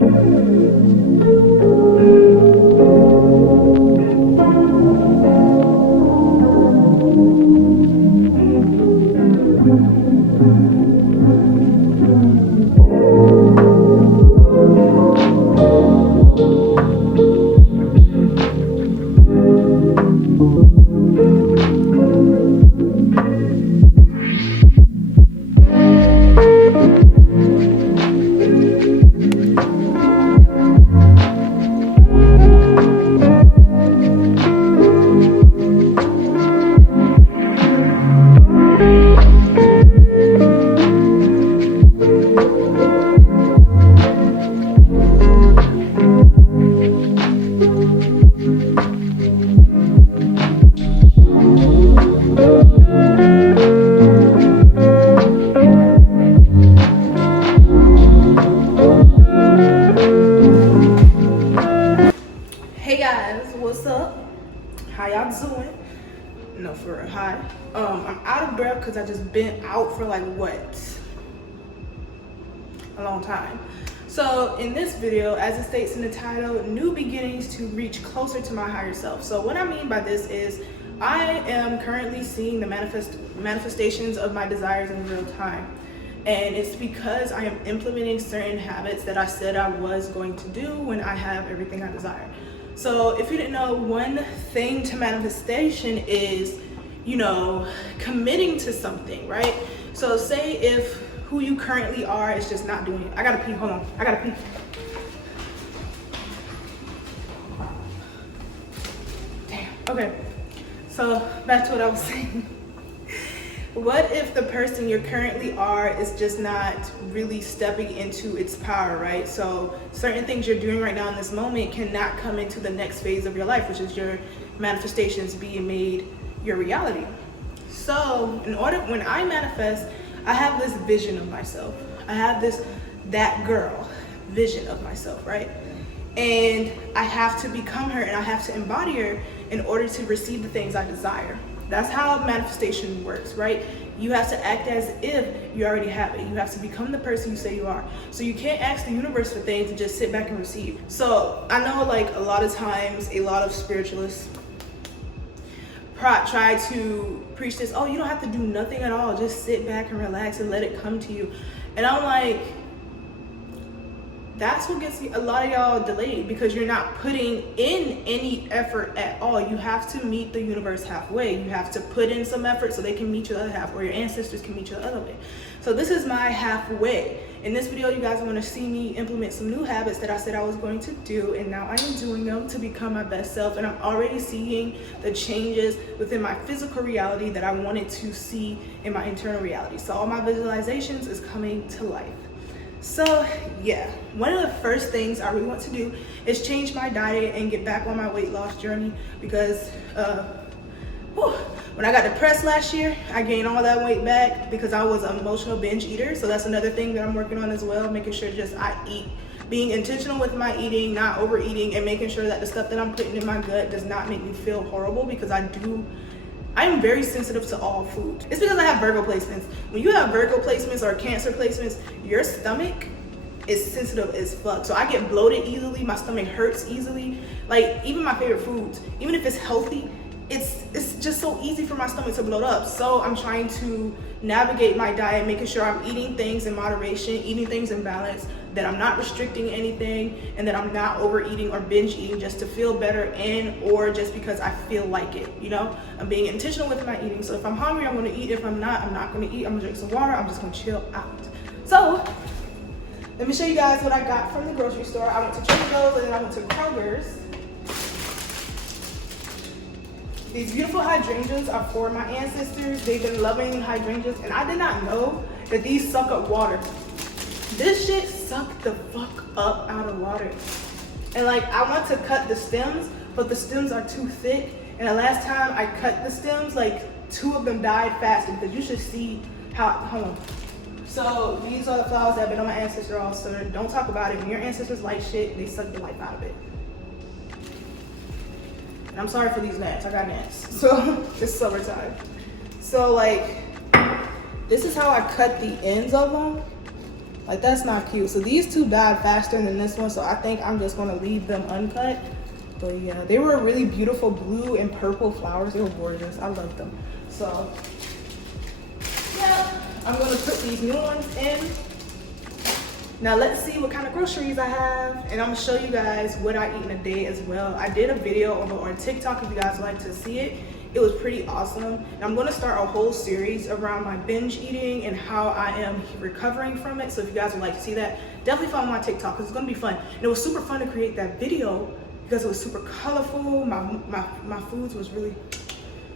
Hey guys, what's up? How y'all doing? No, for real, hi. I'm out of breath because I just been out for like what? A long time. So in this video, as it states in the title, new beginnings to reach closer to my higher self. So what I mean by this is I am currently seeing the manifestations of my desires in real time. And it's because I am implementing certain habits that I said I was going to do when I have everything I desire. So if you didn't know, one thing to manifestation is, committing to something, right? So say if who you currently are is just not doing it. I gotta pee, hold on, I gotta pee. Damn, okay. So back to what I was saying. What if the person you currently are is just not really stepping into its power, right? So certain things you're doing right now in this moment cannot come into the next phase of your life, which is your manifestations being made your reality. So when I manifest, I have this vision of myself. I have that girl vision of myself, right? And I have to become her and I have to embody her in order to receive the things I desire. That's how manifestation works, right? You have to act as if you already have it. You have to become the person you say you are. So you can't ask the universe for things and just sit back and receive. So I know like a lot of times, a lot of spiritualists try to preach this, oh, you don't have to do nothing at all. Just sit back and relax and let it come to you. And I'm like, that's what gets a lot of y'all delayed, because you're not putting in any effort at all. You have to meet the universe halfway. You have to put in some effort so they can meet you the other half, or your ancestors can meet you the other way. So this is my halfway. In this video, you guys are going to see me implement some new habits that I said I was going to do, and now I am doing them to become my best self. And I'm already seeing the changes within my physical reality that I wanted to see in my internal reality. So all my visualizations is coming to life. So yeah, one of the first things I really want to do is change my diet and get back on my weight loss journey, because when I got depressed last year, I gained all that weight back because I was an emotional binge eater. So that's another thing that I'm working on as well, making sure I eat, being intentional with my eating, not overeating, and making sure that the stuff that I'm putting in my gut does not make me feel horrible, because I'm very sensitive to all food. It's because I have Virgo placements. When you have Virgo placements or Cancer placements, your stomach is sensitive as fuck. So I get bloated easily, my stomach hurts easily. Like even my favorite foods, even if it's healthy, it's just so easy for my stomach to bloat up. So I'm trying to navigate my diet, making sure I'm eating things in moderation, eating things in balance, that I'm not restricting anything, and that I'm not overeating or binge eating just to feel better or just because I feel like it, I'm being intentional with my eating. So if I'm hungry, I'm gonna eat. If I'm not, I'm not gonna eat. I'm gonna drink some water. I'm just gonna chill out. So let me show you guys what I got from the grocery store. I went to Trader Joe's and then I went to Kroger's. These beautiful hydrangeas are for my ancestors. They've been loving hydrangeas, and I did not know that these suck up water. This shit sucked the fuck up out of water. And like, I want to cut the stems, but the stems are too thick. And the last time I cut the stems, like 2 of them died faster, because you should see how, hold on. So these are the flowers that have been on my ancestor also. Don't talk about it. When your ancestors like shit, they suck the life out of it. And I'm sorry for these gnats, I got gnats. So it's summertime. So like, this is how I cut the ends of them. Like, that's not cute. So these two died faster than this one, so I think I'm just gonna leave them uncut. But yeah, they were really beautiful blue and purple flowers. They were gorgeous. I love them. So yeah, I'm gonna put these new ones in. Now let's see what kind of groceries I have, and I'm gonna show you guys what I eat in a day as well. I did a video on TikTok if you guys would like to see it. It was pretty awesome. And I'm gonna start a whole series around my binge eating and how I am recovering from it. So if you guys would like to see that, definitely follow my TikTok because it's gonna be fun. And it was super fun to create that video because it was super colorful. My foods was really,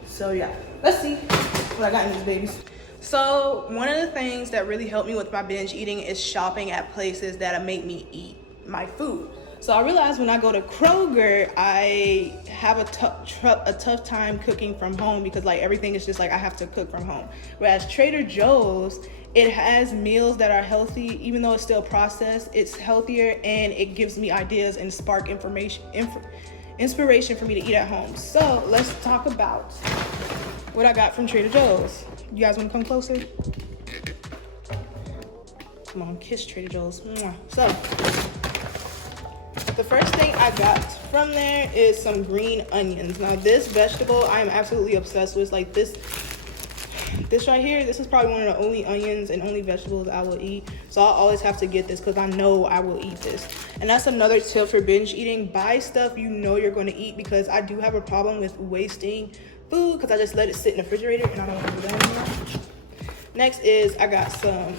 so yeah. Let's see what I got in these babies. So one of the things that really helped me with my binge eating is shopping at places that make me eat my food. So I realized when I go to Kroger, I have a tough time cooking from home because like everything is just like I have to cook from home. Whereas Trader Joe's, it has meals that are healthy, even though it's still processed, it's healthier and it gives me ideas and spark inspiration for me to eat at home. So let's talk about what I got from Trader Joe's. You guys wanna come closer? Come on, kiss Trader Joe's. Mwah. So, the first thing I got from there is some green onions. Now this vegetable I am absolutely obsessed with. Like this right here, this is probably one of the only onions and only vegetables I will eat. So I'll always have to get this because I know I will eat this. And that's another tip for binge eating. Buy stuff you know you're going to eat because I do have a problem with wasting food because I just let it sit in the refrigerator and I don't want to do that anymore. Next is I got some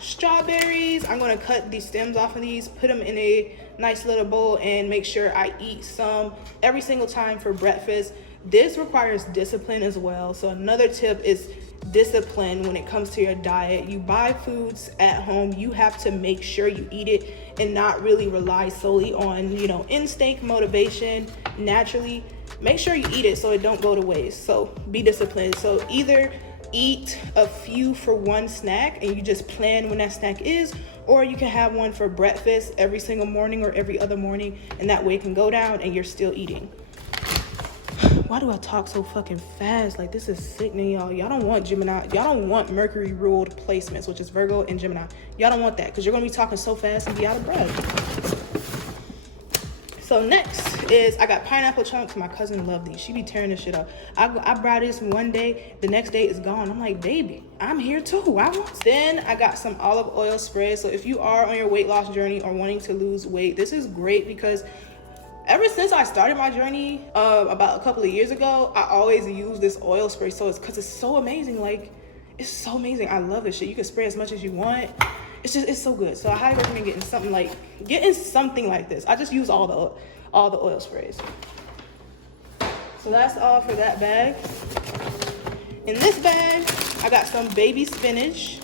strawberries. I'm going to cut these stems off of these, put them in a nice little bowl and make sure I eat some every single time for breakfast. This requires discipline as well. So another tip is discipline when it comes to your diet. You buy foods at home, you have to make sure you eat it and not really rely solely on, instinct, motivation, naturally. Make sure you eat it so it don't go to waste. So be disciplined. So either eat a few for one snack and you just plan when that snack is, or you can have one for breakfast every single morning or every other morning, and that way it can go down and you're still eating. Why do I talk so fucking fast? Like, this is sickening, y'all. Y'all don't want Gemini. Y'all don't want Mercury ruled placements, which is Virgo and Gemini. Y'all don't want that because you're going to be talking so fast and be out of breath. So next is I got pineapple chunks. My cousin loved these. She be tearing this shit up. I brought this one day. The next day it's gone. I'm like, baby, I'm here too. I want. Then I got some olive oil spray. So if you are on your weight loss journey or wanting to lose weight, this is great because ever since I started my journey about a couple of years ago, I always use this oil spray. So it's because it's so amazing. Like, it's so amazing. I love this shit. You can spray as much as you want. It's so good. So I highly recommend getting something like this. I just use all the oil sprays. So that's all for that bag. In this bag, I got some baby spinach.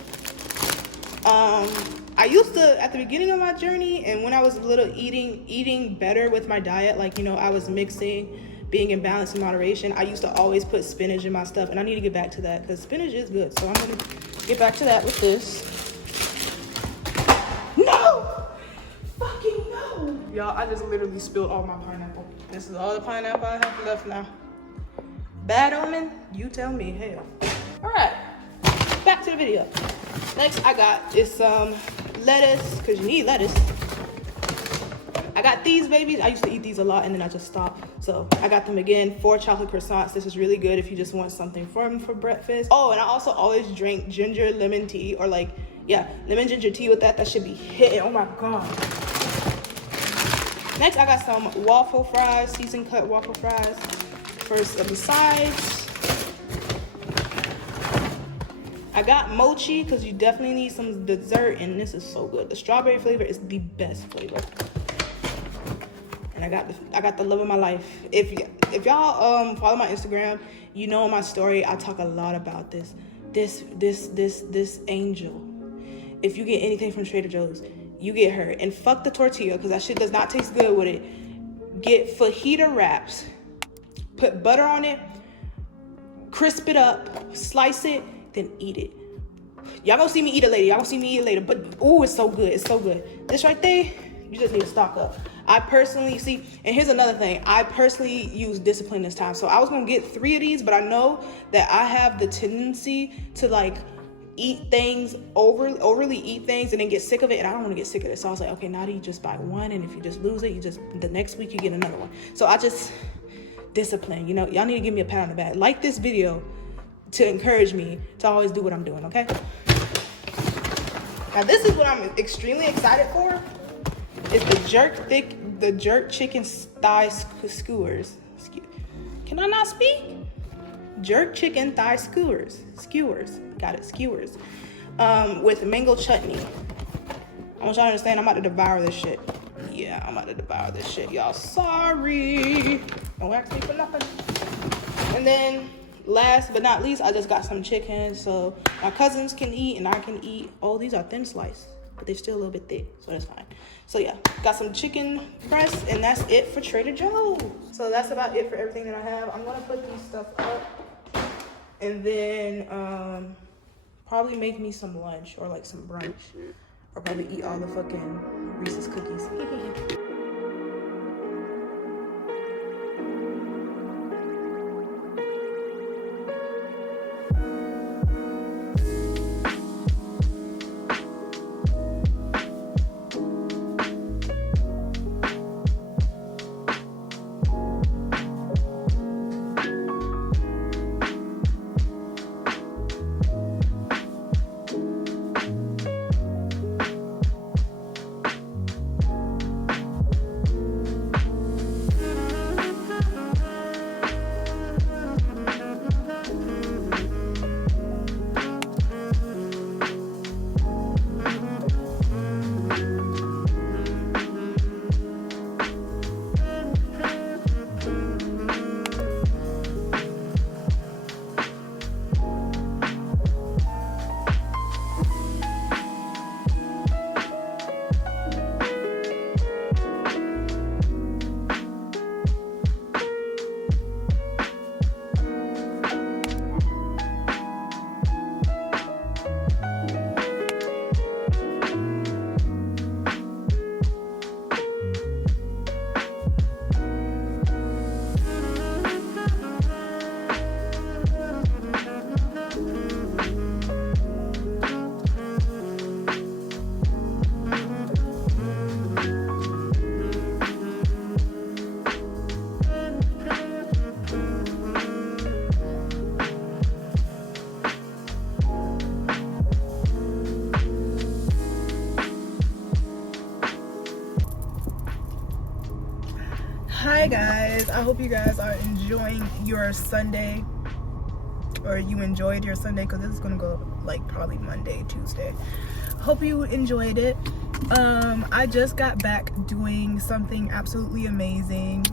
I used to, at the beginning of my journey, and when I was little, eating better with my diet, I was mixing, being in balance and moderation. I used to always put spinach in my stuff, and I need to get back to that because spinach is good. So I'm gonna get back to that with this. No! Fucking no! Y'all, I just literally spilled all my pineapple. This is all the pineapple I have left now. Bad omen? You tell me, hell. All right, back to the video. Next I got is some lettuce, because you need lettuce. I got these babies. I used to eat these a lot and then I just stopped. So I got them again, 4 chocolate croissants. This is really good if you just want something for breakfast. Oh, and I also always drink ginger lemon tea or lemon ginger tea with that. That should be hitting. Oh my God. Next, I got some waffle fries, seasoned cut waffle fries. First of the sides. I got mochi because you definitely need some dessert, and this is so good. The strawberry flavor is the best flavor. And I got the love of my life. If y'all follow my Instagram, you know in my story I talk a lot about this angel. If you get anything from Trader Joe's, you get her. And fuck the tortilla because that shit does not taste good with it. Get fajita wraps, put butter on it, crisp it up, slice it, then eat it. Y'all gonna see me eat it later. But ooh, it's so good. It's so good. This right there, you just need to stock up. I personally and here's another thing. I personally use discipline this time. So I was gonna get 3 of these, but I know that I have the tendency to eat things, overly eat things and then get sick of it, and I don't want to get sick of it. So I was like, okay, now do you just buy one, and if you just lose it, you just, the next week you get another one. So I just, discipline, you know, y'all need to give me a pat on the back. Like this video to encourage me to always do what I'm doing, okay? Now this is what I'm extremely excited for. It's the jerk chicken thigh skewers. Can I not speak? Jerk chicken thigh skewers. Got it, skewers. With mango chutney. I want y'all to understand, I'm about to devour this shit. Yeah, I'm about to devour this shit, y'all. Sorry. Don't ask me for nothing. And then, last but not least, I just got some chicken so my cousins can eat and I can eat. Oh, these are thin sliced, but they're still a little bit thick, so that's fine. So yeah, got some chicken breast, and that's it for Trader Joe's. So that's about it for everything that I have. I'm gonna put these stuff up and then probably make me some lunch or like some brunch, or probably eat all the fucking Reese's cookies. Hi guys, I hope you guys are enjoying your Sunday, or you enjoyed your Sunday, because this is gonna go like probably Monday, Tuesday. Hope you enjoyed it. I just got back doing something absolutely amazing,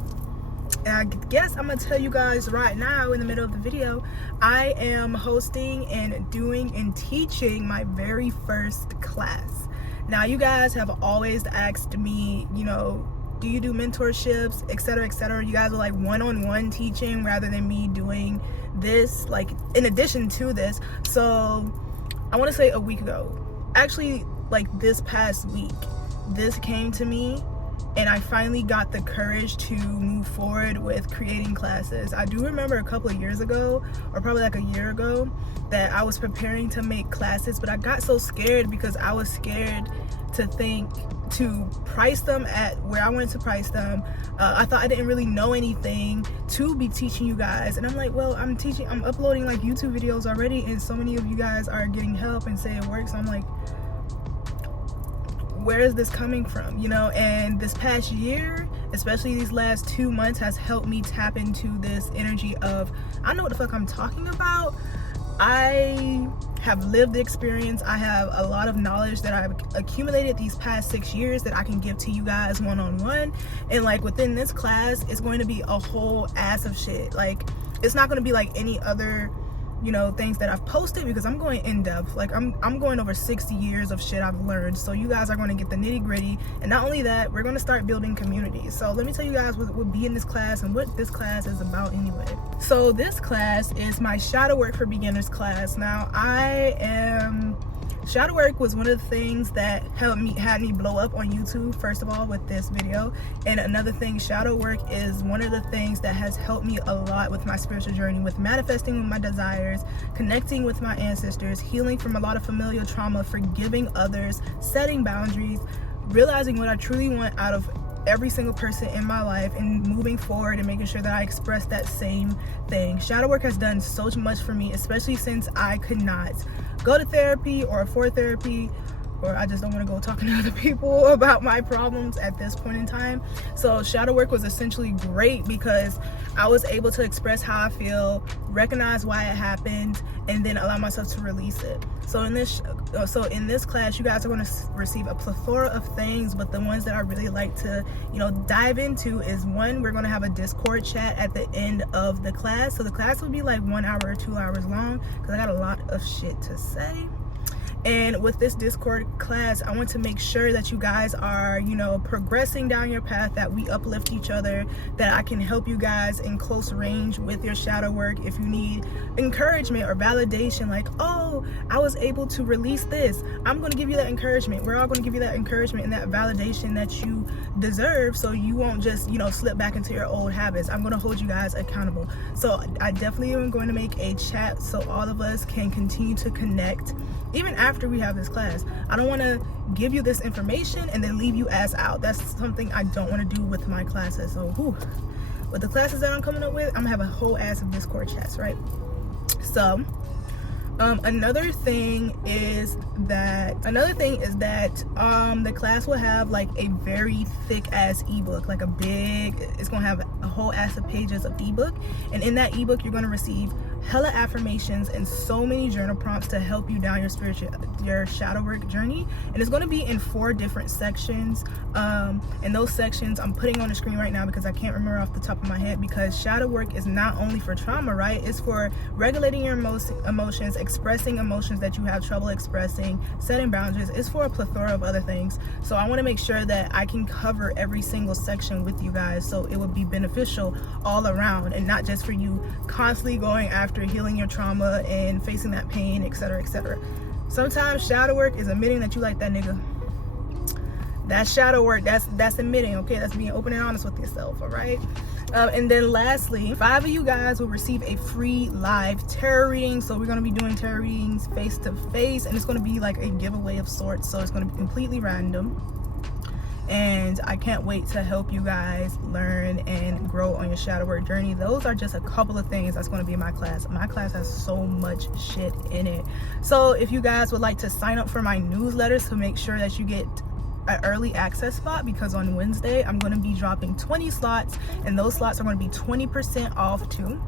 and I guess I'm gonna tell you guys right now in the middle of the video. I am hosting and doing and teaching my very first class. Now you guys have always asked me, you know, do you do mentorships, etc., etc.? You guys are like one-on-one teaching rather than me doing this, like in addition to this. So I want to say a week ago, actually like this past week, this came to me and I finally got the courage to move forward with creating classes. I do remember a couple of years ago, or probably like a year ago, that I was preparing to make classes, but I got so scared because I was scared to price them at where I wanted to price them. I thought I didn't really know anything to be teaching you guys, and I'm like, well, I'm uploading like YouTube videos already, and so many of you guys are getting help and say it works. So I'm like, where is this coming from, you know? And this past year, especially these last 2 months, has helped me tap into this energy of, I know what the fuck I'm talking about. I have lived the experience. I have a lot of knowledge that I've accumulated these past 6 years that I can give to you guys one-on-one. And like within this class, it's going to be a whole ass of shit. Like, it's not going to be like any other, you know, things that I've posted, because I'm going in depth. Like I'm going over 60 years of shit I've learned. So you guys are going to get the nitty gritty. And not only that, we're going to start building communities. So let me tell you guys what will be in this class and what this class is about anyway. So this class is my shadow work for beginners class. Now I am shadow work was one of the things that had me blow up on YouTube, first of all, with this video. And another thing, shadow work is one of the things that has helped me a lot with my spiritual journey, with manifesting with my desires, connecting with my ancestors, healing from a lot of familial trauma, forgiving others, setting boundaries, realizing what I truly want out of every single person in my life, and moving forward and making sure that I express that same thing. Shadow work has done so much for me, especially since I could not go to therapy or afford therapy, or I just don't want to go talking to other people about my problems at this point in time. So shadow work was essentially great because I was able to express how I feel, recognize why it happened, and then allow myself to release it. So in this class, you guys are going to receive a plethora of things, but the ones that I really like to, dive into is, one, we're going to have a Discord chat at the end of the class. So the class will be like 1 hour or 2 hours long because I got a lot of shit to say. And with this Discord class, I want to make sure that you guys are, progressing down your path, that we uplift each other, that I can help you guys in close range with your shadow work. If you need encouragement or validation, like, oh, I was able to release this, I'm going to give you that encouragement. We're all going to give you that encouragement and that validation that you deserve, so you won't just, slip back into your old habits. I'm going to hold you guys accountable. So I definitely am going to make a chat so all of us can continue to connect even after we have this class. I don't want to give you this information and then leave you ass out. That's something I don't want to do with my classes. So with the classes that I'm coming up with, I'm gonna have a whole ass of Discord chats, right? So another thing is that the class will have like a very thick ass ebook, like it's gonna have a whole ass of pages of ebook, and in that ebook you're gonna receive hella affirmations and so many journal prompts to help you down your shadow work journey. And it's going to be in 4 different sections, and those sections I'm putting on the screen right now because I can't remember off the top of my head, because shadow work is not only for trauma, right? It's for regulating your emotions, expressing emotions that you have trouble expressing, setting boundaries. It's for a plethora of other things. So I want to make sure that I can cover every single section with you guys, so it would be beneficial all around, and not just for you constantly going after healing your trauma and facing that pain, etc., etc. Sometimes shadow work is admitting that you like that nigga. That's shadow work. That's admitting, okay? That's being open and honest with yourself, all right? And then lastly, 5 of you guys will receive a free live tarot reading. So we're going to be doing tarot readings face to face, and it's going to be like a giveaway of sorts. So it's going to be completely random. And I can't wait to help you guys learn and grow on your shadow work journey. Those are just a couple of things that's going to be in my class. My class has so much shit in it. So if you guys would like to sign up for my newsletters to make sure that you get an early access spot, because on Wednesday I'm going to be dropping 20 slots, and those slots are going to be 20% off too.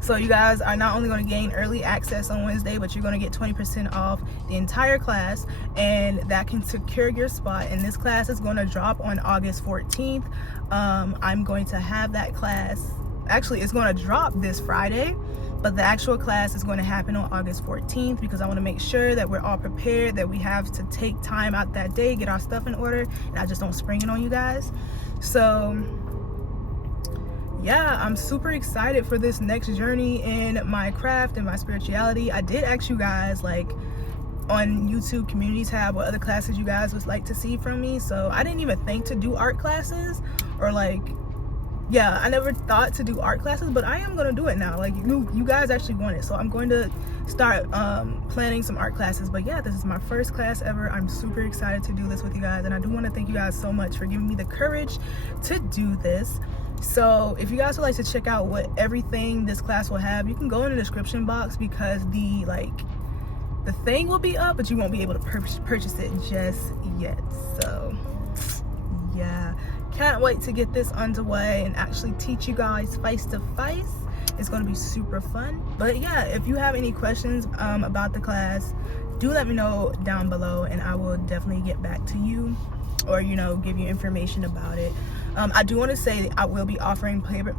So you guys are not only going to gain early access on Wednesday, but you're going to get 20% off the entire class, and that can secure your spot. And this class is going to drop on August 14th. I'm going to have that class, actually it's going to drop this Friday, but the actual class is going to happen on August 14th, because I want to make sure that we're all prepared, that we have to take time out that day, get our stuff in order, and I just don't spring it on you guys. So yeah, I'm super excited for this next journey in my craft and my spirituality. I did ask you guys, like, on YouTube community tab, what other classes you guys would like to see from me. So I didn't even think to do art classes, or like, yeah, I never thought to do art classes, but I am going to do it now. Like, you guys actually want it, so I'm going to start planning some art classes. But yeah, this is my first class ever. I'm super excited to do this with you guys, and I do want to thank you guys so much for giving me the courage to do this. So if you guys would like to check out what everything this class will have, you can go in the description box, because the thing will be up, but you won't be able to purchase it just yet. So yeah, can't wait to get this underway and actually teach you guys face to face. It's going to be super fun. But yeah, if you have any questions about the class, do let me know down below, and I will definitely get back to you, or give you information about it. I do want to say I will be offering payment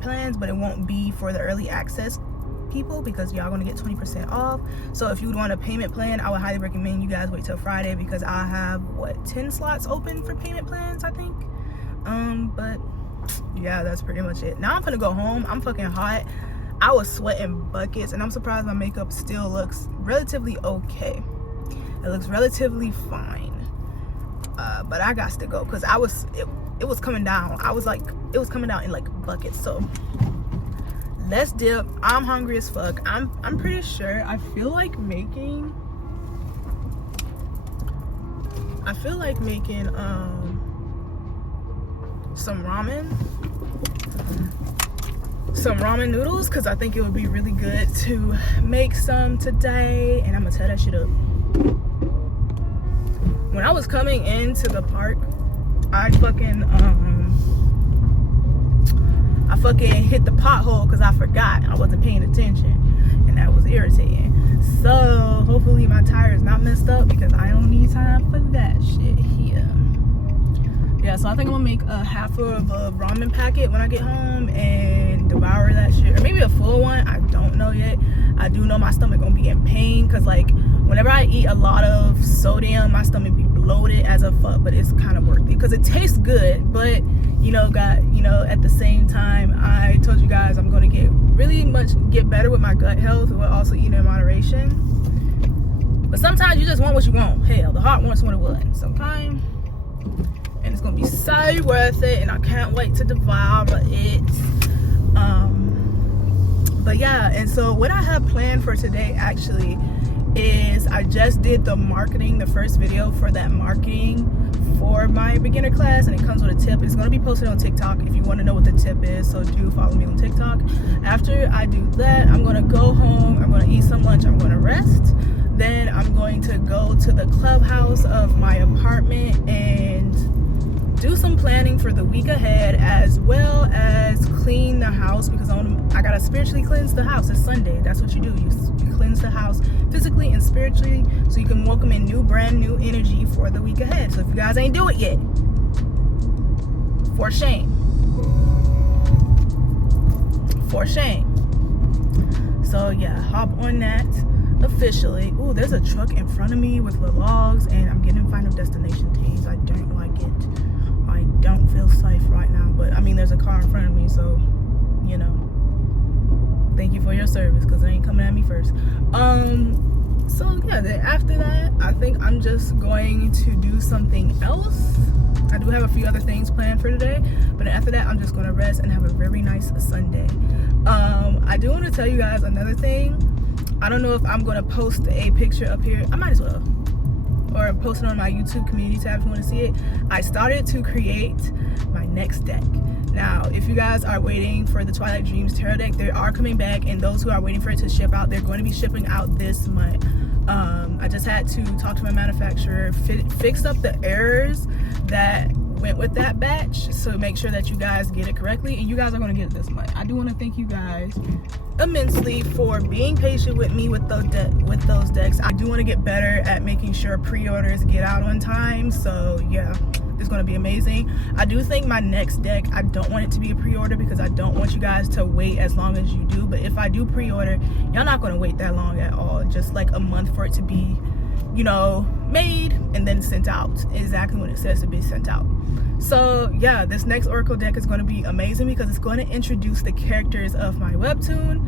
plans, but it won't be for the early access people, because y'all going to get 20% off. So if you would want a payment plan, I would highly recommend you guys wait till Friday, because I have 10 slots open for payment plans, I think. But yeah, that's pretty much it. Now I'm gonna go home. I'm fucking hot. I was sweating buckets, and I'm surprised my makeup still looks relatively okay. It looks relatively fine. But I got to go because it was coming down. It was coming down in like buckets. So let's dip. I'm hungry as fuck. I'm pretty sure I feel like making some ramen noodles, because I think it would be really good to make some today, and I'm gonna tear that shit up. When I was coming into the park, I fucking hit the pothole because I forgot. I wasn't paying attention, and that was irritating. So hopefully my tire is not messed up, because I don't need time for that shit here. Yeah, so I think I'm gonna make a half of a ramen packet when I get home and devour that shit, or maybe a full one. I don't know yet. I do know my stomach gonna be in pain, because like whenever I eat a lot of sodium, my stomach be bloated as a fuck, but it's kind of worth it because it tastes good. But at the same time, I told you guys I'm gonna get better with my gut health while also eating in moderation. But sometimes you just want what you want. Hell, the heart wants what it wants sometimes, and it's gonna be so worth it, and I can't wait to devour it. But yeah, and so what I have planned for today actually is I just did the first video for that marketing for my beginner class, and it comes with a tip. It's going to be posted on TikTok if you want to know what the tip is, so do follow me on TikTok. After I do that, I'm going to go home, I'm going to eat some lunch, I'm going to rest, then I'm going to go to the clubhouse of my apartment and do some planning for the week ahead, as well as clean the house, because I gotta spiritually cleanse the house. It's Sunday. That's what you do. You cleanse the house physically and spiritually, so you can welcome in brand new energy for the week ahead. So if you guys ain't do it yet, for shame. So yeah, hop on that officially. Ooh, there's a truck in front of me with the logs, and I'm getting Final Destination teas. I don't like it. I don't feel safe right now, but I mean, there's a car in front of me, so thank you for your service, because it ain't coming at me first. So yeah, then after that, I think I'm just going to do something else. I do have a few other things planned for today, but after that, I'm just going to rest and have a very nice Sunday. I do want to tell you guys another thing. I don't know if I'm going to post a picture up here. I might as well, or post it on my YouTube community tab if you want to see it. I started to create my next deck. Now, if you guys are waiting for the Twilight Dreams Tarot deck, they are coming back, and those who are waiting for it to ship out, they're going to be shipping out this month. I just had to talk to my manufacturer, fix up the errors that went with that batch, so make sure that you guys get it correctly, and you guys are going to get it this month. I do want to thank you guys immensely for being patient with me with those decks. I do want to get better at making sure pre-orders get out on time, so yeah, it's going to be amazing. I do think my next deck, I don't want it to be a pre-order, because I don't want you guys to wait as long as you do. But if I do pre-order, y'all not going to wait that long at all, just like a month for it to be made and then sent out exactly when it says to be sent out. So yeah, this next Oracle deck is going to be amazing, because it's going to introduce the characters of my webtoon,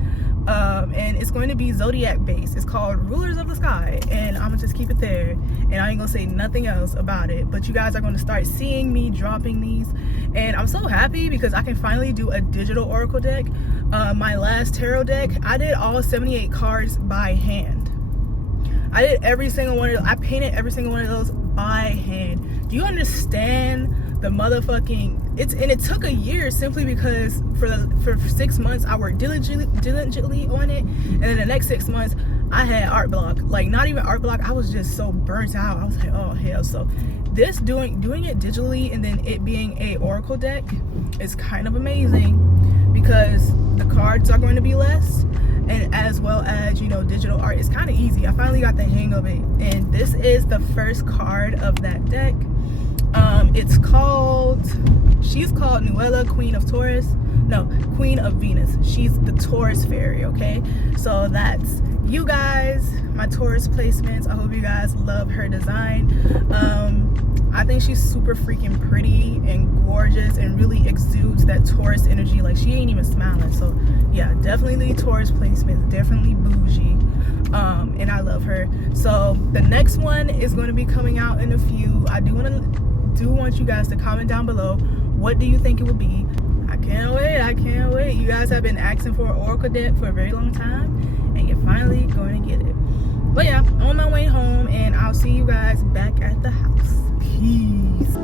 and it's going to be zodiac based. It's called Rulers of the Sky, and I'm gonna just keep it there, and I ain't gonna say nothing else about it. But you guys are going to start seeing me dropping these, and I'm so happy because I can finally do a digital Oracle deck. My last tarot deck, I did all 78 cards by hand. I did every single one of those. I painted every single one of those by hand. Do you understand the motherfucking? It took a year, simply because for 6 months I worked diligently on it, and then the next 6 months I had art block. Like, not even art block. I was just so burnt out. I was like, oh hell. So this doing it digitally and then it being a Oracle deck is kind of amazing, because the cards are going to be less, and as well as digital art is kind of easy. I finally got the hang of it, and this is the first card of that deck. She's called Nuella, Queen of Venus. She's the Taurus fairy. Okay, so that's you guys, my Taurus placements. I hope you guys love her design. I think she's super freaking pretty and gorgeous, and really exudes that Taurus energy. Like, she ain't even smiling. So yeah, definitely tourist placement, definitely bougie. And I love her. So the next one is going to be coming out in a few. I do want you guys to comment down below, what do you think it would be? I can't wait. You guys have been asking for an Oracle deck for a very long time, and you're finally going to get it. But yeah, on my way home, and I'll see you guys back at the house. Peace.